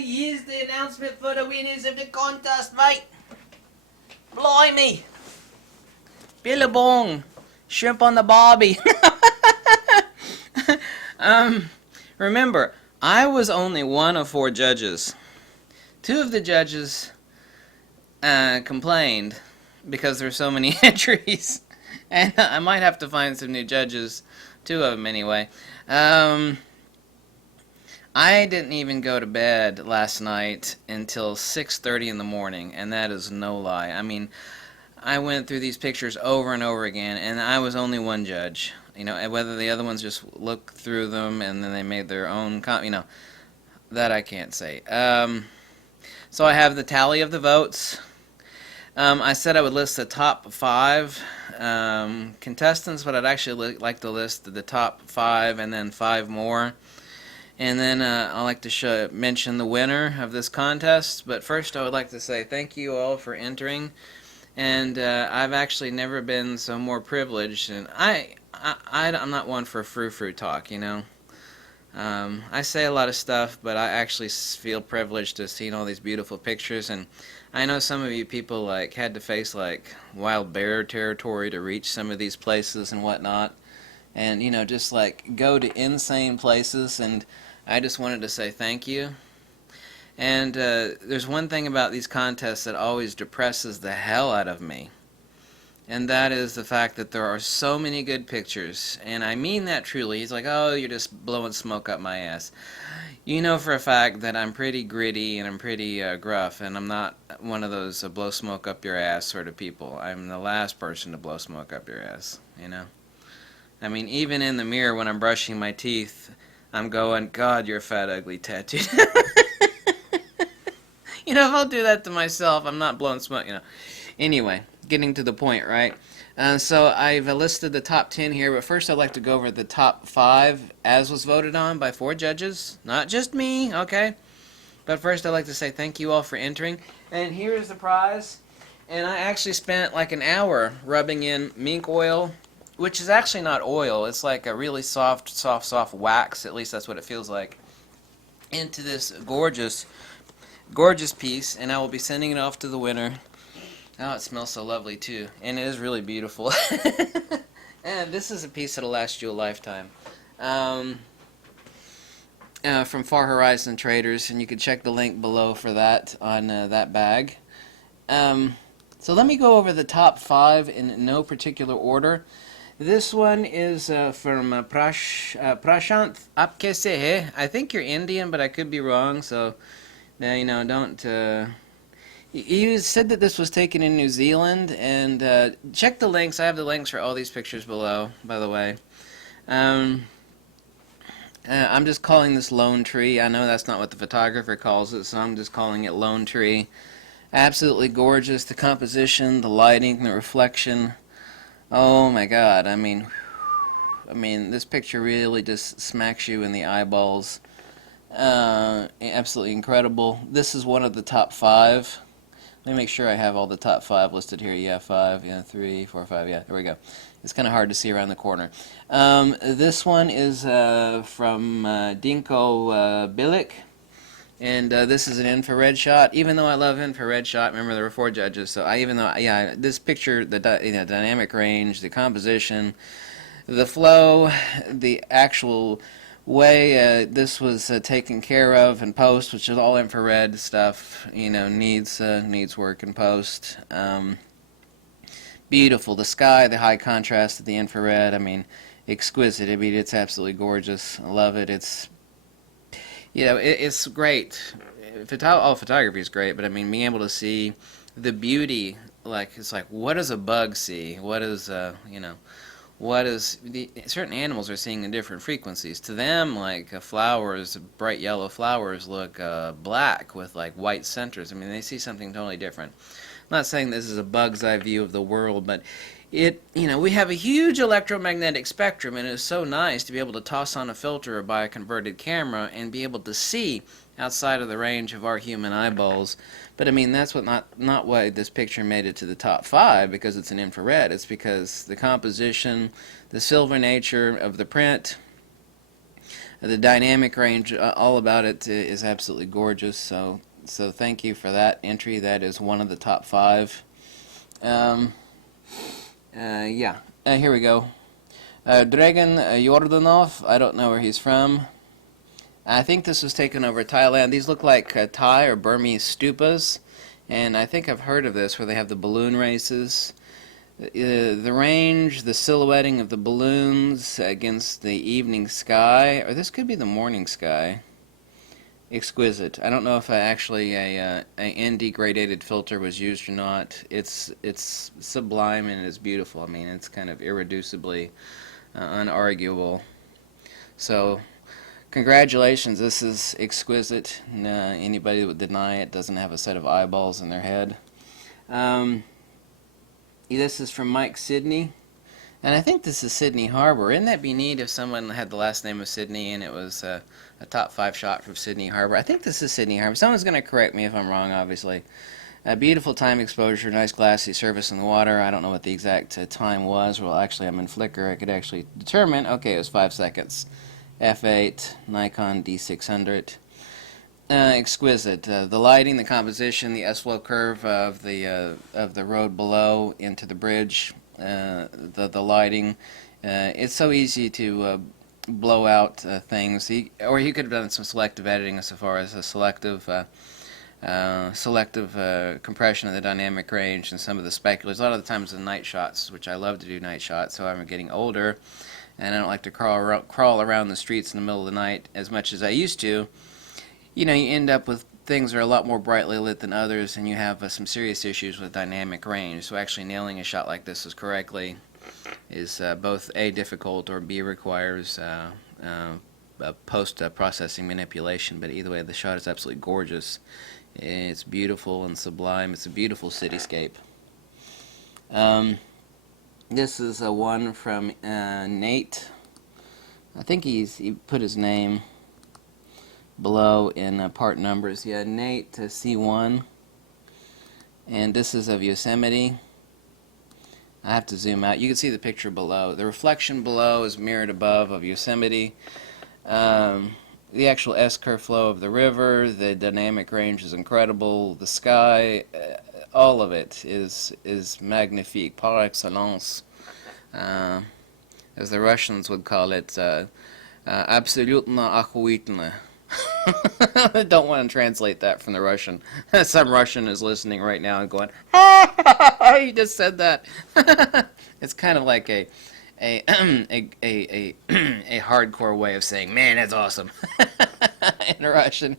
here's the announcement for the winners of the contest, mate. Blimey. Billabong. Shrimp on the barbie. Remember, I was only one of 4 judges. 2 of the judges complained because there were so many entries. And I might have to find some new judges. 2 of them anyway. I didn't even go to bed last night until 6:30 in the morning, and that is no lie. I mean, I went through these pictures over and over again, and I was only one judge. You know, and whether the other ones just looked through them and then they made their own, that I can't say. So I have the tally of the votes. I said I would list the top 5 contestants, but I'd actually like to list the top 5 and then 5 more. And then I'd like to mention the winner of this contest. But first I would like to say thank you all for entering. And I've actually never been so more privileged. And I'm not one for frou-frou talk, you know. I say a lot of stuff, but I actually feel privileged to have seen all these beautiful pictures. And I know some of you people had to face wild bear territory to reach some of these places and whatnot. And just go to insane places, and I just wanted to say thank you. And there's one thing about these contests that always depresses the hell out of me, and that is the fact that there are so many good pictures, and I mean that truly. He's like, oh, you're just blowing smoke up my ass. You know for a fact that I'm pretty gritty and I'm pretty gruff, and I'm not one of those blow smoke up your ass sort of people. I'm the last person to blow smoke up your ass, you know. I mean, even in the mirror when I'm brushing my teeth, I'm going, God, you're fat, ugly, tattooed. If I'll do that to myself, I'm not blowing smoke, Anyway, getting to the point, right? So I've listed the top 10 here, but first I'd like to go over the top 5 as was voted on by 4 judges. Not just me, okay? But first I'd like to say thank you all for entering. And here's the prize. And I actually spent an hour rubbing in mink oil, which is actually not oil. It's like a really soft wax. At least that's what it feels like. Into this gorgeous piece, and I will be sending it off to the winner. Oh, it smells so lovely too, and it is really beautiful. And this is a piece that'll last you a lifetime. From Far Horizon Traders, and you can check the link below for that on that bag. So let me go over the top 5 in no particular order. This one is from Prashanth. Aapke se hai? I think you're Indian, but I could be wrong. So, don't. You said that this was taken in New Zealand, and check the links. I have the links for all these pictures below, by the way. I'm just calling this Lone Tree. I know that's not what the photographer calls it, so I'm just calling it Lone Tree. Absolutely gorgeous. The composition, the lighting, the reflection. Oh my God, I mean, this picture really just smacks you in the eyeballs. Absolutely incredible. This is one of the top 5. Let me make sure I have all the top 5 listed here. Yeah, 5, yeah, 3, 4, 5, yeah, there we go. It's kind of hard to see around the corner. This one is from Dinko Bilic. And this is an infrared shot. Even though I love infrared shot, remember there were 4 judges. So this picture, the dynamic range, the composition, the flow, the actual way this was taken care of in post, which is all infrared stuff, needs work in post. Beautiful. The sky, the high contrast of the infrared. I mean, exquisite. I mean, it's absolutely gorgeous. I love it. It's great. All photography is great, but I mean, being able to see the beauty, what does a bug see? What is, certain animals are seeing in different frequencies. To them, flowers, bright yellow flowers look black with white centers. I mean, they see something totally different. I'm not saying this is a bug's eye view of the world, but we have a huge electromagnetic spectrum, and it's so nice to be able to toss on a filter or buy a converted camera and be able to see outside of the range of our human eyeballs. But I mean, that's not why this picture made it to the top 5, because it's an infrared. It's because the composition, the silver nature of the print, The dynamic range, all about it is absolutely gorgeous. So thank you for that entry. That is one of the top 5. Yeah. Here we go. Dragan Yordanov. I don't know where he's from. I think this was taken over Thailand. These look like Thai or Burmese stupas, and I think I've heard of this where they have the balloon races. The range, the silhouetting of the balloons against the evening sky, or this could be the morning sky. Exquisite. I don't know if actually a ND gradated filter was used or not. It's sublime and it's beautiful. I mean, it's kind of irreducibly unarguable. So, congratulations. This is exquisite. Anybody that would deny it doesn't have a set of eyeballs in their head. This is from Mike Sidney. And I think this is Sydney Harbor. Wouldn't that be neat if someone had the last name of Sydney and it was a top 5 shot from Sydney Harbor? I think this is Sydney Harbor. Someone's going to correct me if I'm wrong, obviously. Beautiful time exposure, nice glassy surface in the water. I don't know what the exact time was. Well, actually, I'm in Flickr. I could actually determine. Okay, it was 5 seconds. F8, Nikon D600. Exquisite. The lighting, the composition, the S-flow curve of the road below into the bridge. The lighting, it's so easy to blow out things. Or he could have done some selective editing as far as a selective compression of the dynamic range and some of the speculars. A lot of the times the night shots, which I love to do night shots, so I'm getting older and I don't like to crawl around the streets in the middle of the night as much as I used to. You end up with things that are a lot more brightly lit than others, and you have some serious issues with dynamic range. So actually nailing a shot like this correctly is both A, difficult, or B, requires post-processing manipulation. But either way, the shot is absolutely gorgeous. It's beautiful and sublime. It's a beautiful cityscape. This is one from Nate. I think he put his name below in part numbers. Yeah, Nate C1. And this is of Yosemite. I have to zoom out. You can see the picture below. The reflection below is mirrored above of Yosemite. The actual S-curve flow of the river, the dynamic range is incredible. The sky, all of it is magnifique, par excellence. As the Russians would call it, absolutno охуительно. I don't want to translate that from the Russian. Some Russian is listening right now and going, you just said that. It's kind of like a hardcore way of saying, man, that's awesome, in Russian.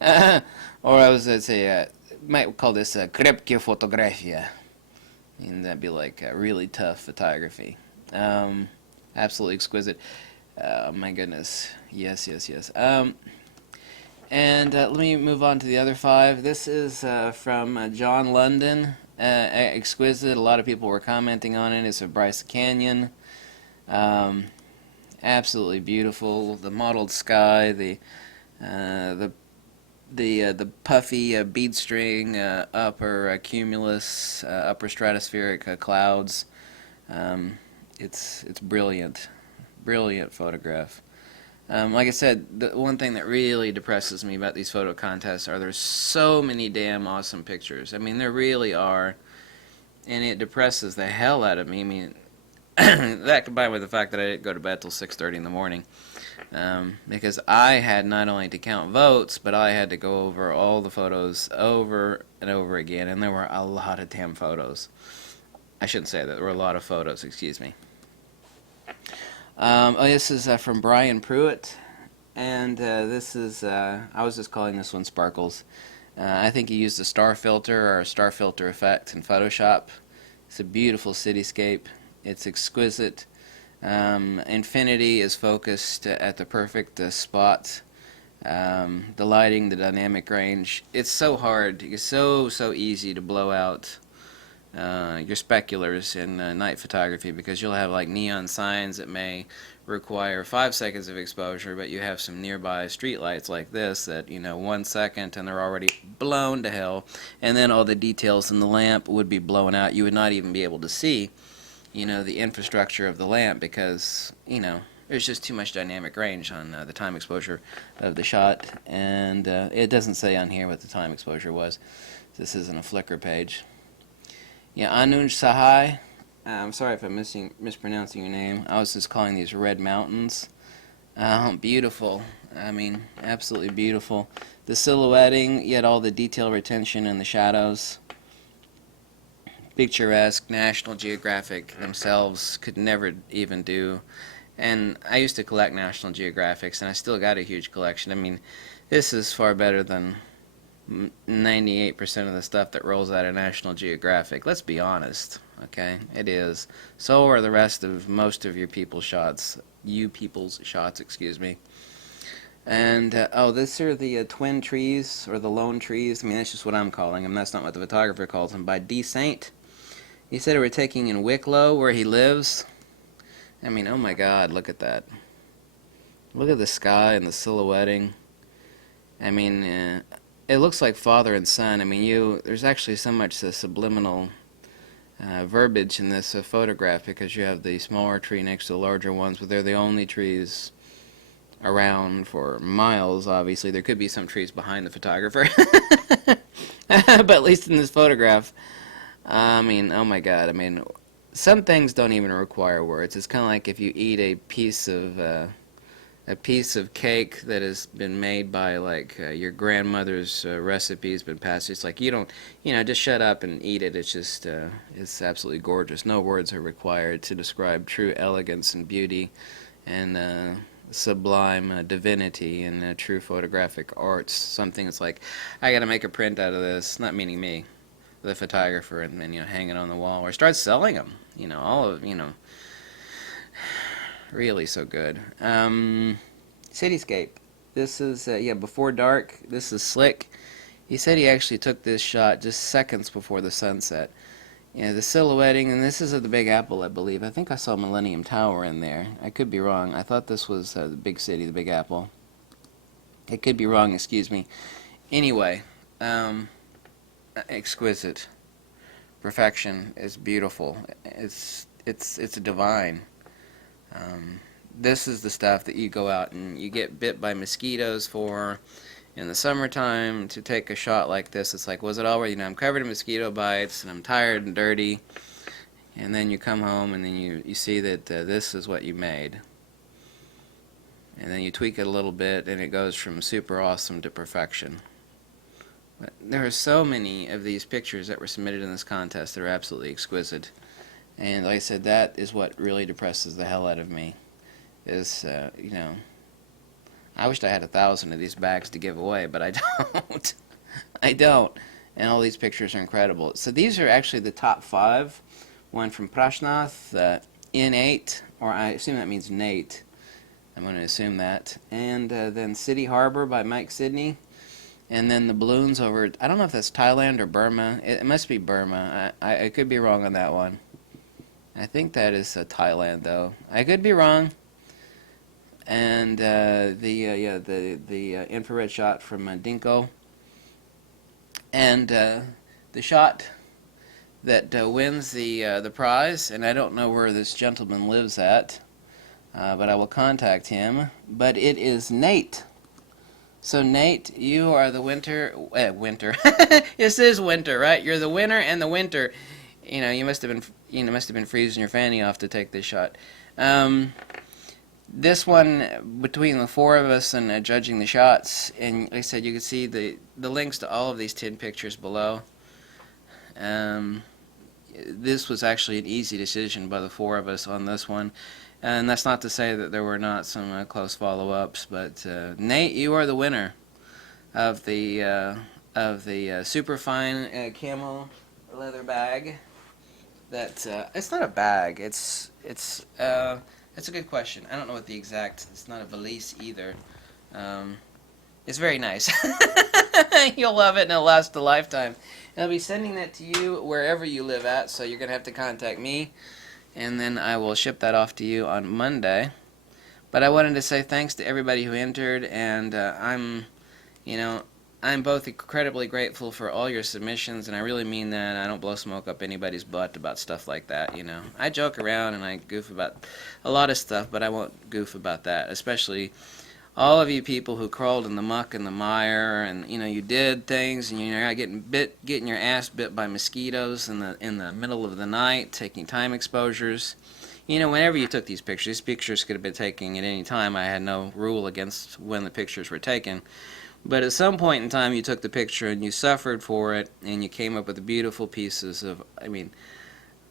Or I was going to say, might call this крепкая фотография. And that'd be like really tough photography. Absolutely exquisite. My goodness. Yes. And let me move on to the other 5. This is from John London. Exquisite. A lot of people were commenting on it. It's a BRYCE Canyon. Absolutely beautiful. The mottled sky, the puffy bead string, upper cumulus, upper stratospheric clouds. It's brilliant. Brilliant photograph. Like I said, the one thing that really depresses me about these photo contests are there's so many damn awesome pictures. I mean, there really are, and it depresses the hell out of me. I mean, that combined with the fact that I didn't go to bed till 6:30 in the morning, because I had not only to count votes, but I had to go over all the photos over and over again, and there were a lot of damn photos. I shouldn't say that. There were a lot of photos, excuse me. This is from Brian Pruitt, and this is, I was just calling this one Sparkles. I think he used a star filter or a star filter effect in Photoshop. It's a beautiful cityscape. It's exquisite. Infinity is focused at the perfect spot. The lighting, the dynamic range. It's so hard. It's so easy to blow out your speculars in night photography, because you'll have like neon signs that may require 5 seconds of exposure, but you have some nearby streetlights like this that 1 second and they're already blown to hell, and then all the details in the lamp would be blown out. You would not even be able to see the infrastructure of the lamp, because there's just too much dynamic range on the time exposure of the shot, and it doesn't say on here what the time exposure was. This isn't a Flickr page. Yeah, Anuj Sahai. I'm sorry if I'm mispronouncing your name. I was just calling these red mountains. Beautiful. I mean, absolutely beautiful. The silhouetting, yet all the detail retention and the shadows. Picturesque. National Geographic themselves could never even do. And I used to collect National Geographics, and I still got a huge collection. I mean, this is far better than 98% of the stuff that rolls out of National Geographic. Let's be honest, okay? It is. So are the rest of most of your people's shots. Excuse me. And, oh, these are the twin trees, or the lone trees. I mean, that's just what I'm calling them. That's not what the photographer calls them. By D. Saint. He said they were taking in Wicklow, where he lives. I mean, oh my God, look at that. Look at the sky and the silhouetting. I mean, it looks like father and son. I mean, there's actually so much subliminal verbiage in this photograph, because you have the smaller tree next to the larger ones, but they're the only trees around for miles, obviously. There could be some trees behind the photographer. But at least in this photograph, I mean, oh my God, I mean, some things don't even require words. It's kind of like if you eat a piece of cake that has been made by, like, your grandmother's recipe has been passed. It's like, you don't, just shut up and eat it. It's just, it's absolutely gorgeous. No words are required to describe true elegance and beauty and sublime divinity and true photographic arts. Something that's like, I gotta make a print out of this, not meaning me, the photographer, and then, hang it on the wall, or start selling them, all of, really so good. Cityscape. This is, before dark. This is slick. He said he actually took this shot just seconds before the sunset. The silhouetting, and this is at the Big Apple, I believe. I think I saw Millennium Tower in there. I could be wrong. I thought this was the big city, the Big Apple. I could be wrong, excuse me. Anyway, exquisite. Perfection is beautiful. It's divine. This is the stuff that you go out and you get bit by mosquitoes for in the summertime. To take a shot like this, it's like, was it all right? I'm covered in mosquito bites and I'm tired and dirty, and then you come home and then you see that this is what you made, and then you tweak it a little bit and it goes from super awesome to perfection. But there are so many of these pictures that were submitted in this contest that are absolutely exquisite, and like I said, that is what really depresses the hell out of me. Is I wished I had 1,000 of these bags to give away, but I don't. I don't. And all these pictures are incredible. So these are actually the top 5. One from Prashanth, N8, or I assume that means Nate. I'm going to assume that. And then City Harbor by Mike Sidney. And then the balloons over, I don't know if that's Thailand or Burma. It must be Burma. I could be wrong on that one. I think that is Thailand, though. I could be wrong. And the infrared shot from dinko, and the shot that wins the prize. And I don't know where this gentleman lives at, but I will contact him. But it is Nate. So Nate, you are the winter. This is winter, right? You're the winner and the winter. You must have been freezing your fanny off to take this shot. This one, between the 4 of us and judging the shots, and like I said, you can see the links to all of these 10 pictures below. This was actually an easy decision by the 4 of us on this one, and that's not to say that there were not some close follow-ups. But Nate, you are the winner of the super fine camo leather bag. That it's not a bag. It's That's a good question. I don't know what the exact... It's not a valise either. It's very nice. You'll love it and it'll last a lifetime. And I'll be sending that to you wherever you live at, so you're going to have to contact me. And then I will ship that off to you on Monday. But I wanted to say thanks to everybody who entered, and I'm, I'm both incredibly grateful for all your submissions, and I really mean that. I don't blow smoke up anybody's butt about stuff like that, you know. I joke around and I goof about a lot of stuff, but I won't goof about that, especially all of you people who crawled in the muck and the mire, and you know, you did things, and you're not getting your ass bit by mosquitoes in the middle of the night, taking time exposures. You know, whenever you took these pictures could have been taken at any time. I had no rule against when the pictures were taken. But at some point in time, you took the picture and you suffered for it, and you came up with the beautiful pieces of, I mean,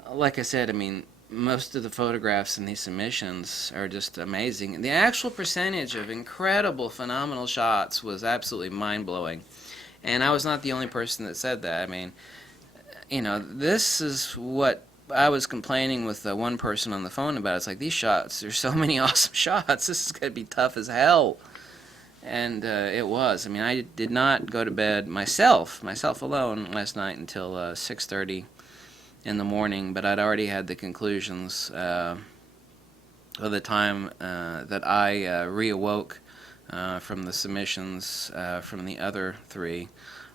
like I said, I mean, most of the photographs in these submissions are just amazing. The actual percentage of incredible, phenomenal shots was absolutely mind-blowing. And I was not the only person that said that. I mean, you know, this is what I was complaining with one person on the phone about. It's like, these shots, there's so many awesome shots. This is going to be tough as hell. And it was. I mean, I did not go to bed myself alone last night until 6:30 in the morning, but I'd already had the conclusions by the time that I reawoke from the submissions from the other three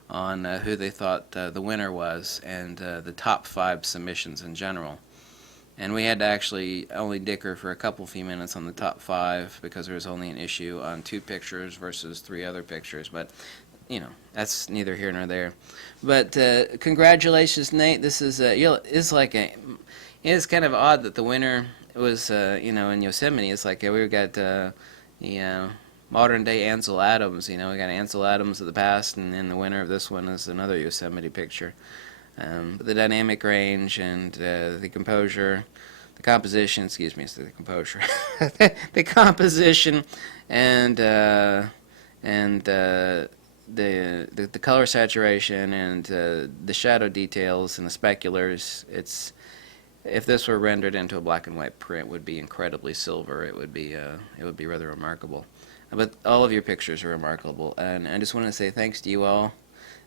on who they thought the winner was, and the top 5 submissions in general. And we had to actually only dicker for a few minutes on the top 5 because there was only an issue on 2 pictures versus 3 other pictures. But, you know, that's neither here nor there. But congratulations, Nate. This is it's kind of odd that the winner was you know, in Yosemite. It's like we've got the modern day Ansel Adams. You know, we got Ansel Adams of the past, and then the winner of this one is another Yosemite picture. The dynamic range and the composure, the composition, excuse me, it's the composure, the composition and the color saturation and the shadow details and the speculars. It's, if this were rendered into a black and white print, would be incredibly silver. It would be rather remarkable. But all of your pictures are remarkable, and I just want to say thanks to you all.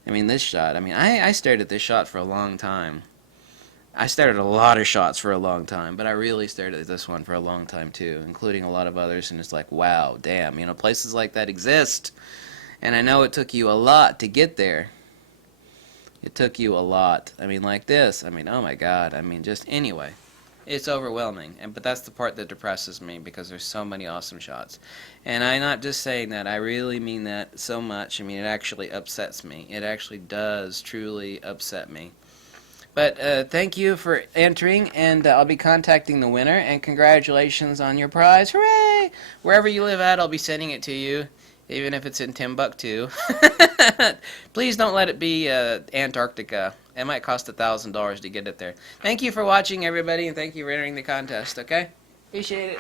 I mean, this shot, I mean, I stared at this shot for a long time. I stared at a lot of shots for a long time, but I really stared at this one for a long time too, including a lot of others, and it's like, wow, damn, you know, places like that exist. And I know it took you a lot to get there. It took you a lot. I mean, like this, I mean, oh my God, I mean, just anyway. It's overwhelming, but that's the part that depresses me because there's so many awesome shots. And I'm not just saying that, I really mean that so much. I mean, it actually upsets me. It actually does truly upset me. But thank you for entering, and I'll be contacting the winner, and congratulations on your prize. Hooray! Wherever you live at, I'll be sending it to you, even if it's in Timbuktu. Please don't let it be Antarctica. It might cost $1,000 to get it there. Thank you for watching, everybody, and thank you for entering the contest, okay? Appreciate it.